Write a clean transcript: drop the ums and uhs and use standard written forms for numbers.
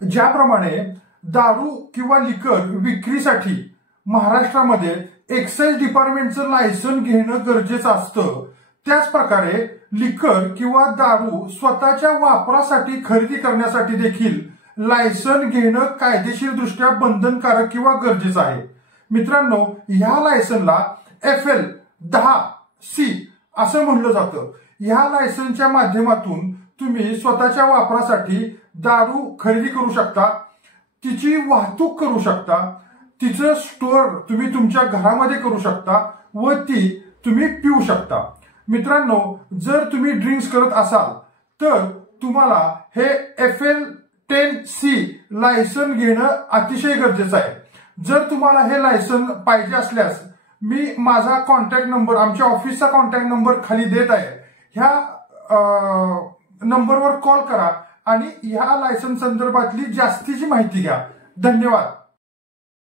ज्याप्रमाणे दारू किंवा लिकर विक्रीसाठी महाराष्ट्रामध्ये एक्साईज डिपार्टमेंटचं लायसन घेणं गरजेचं असतं, त्याच प्रकारे लिकर किंवा दारू स्वतःच्या वापरासाठी खरेदी करण्यासाठी देखील लायसन घेणं कायदेशीरदृष्ट्या बंधनकारक किंवा गरजेचं आहे। मित्रांनो, ह्या लायसनला FL 10C असं म्हणलं जातं। ह्या लायसनच्या माध्यमातून तुम्ही स्वतःच्या वापरासाठी दारू खरेदी करू शकता, तिची वाहतूक करू शकता, तिचं स्टोअर तुम्ही तुमच्या घरामध्ये करू शकता व ती तुम्ही पिऊ शकता। मित्रांनो, जर तुम्ही ड्रिंक्स करत असाल तर तुम्हाला हे FL 10C लायसन घेणं अतिशय गरजेचं आहे। जर तुम्हाला हे लायसन पाहिजे असल्यास मी माझा कॉन्टॅक्ट नंबर, आमच्या ऑफिसचा कॉन्टॅक्ट नंबर खाली देत आहे, ह्या नंबरवर कॉल करा आणि ह्या लायसन संदर्भातली जास्तीची माहिती घ्या। धन्यवाद।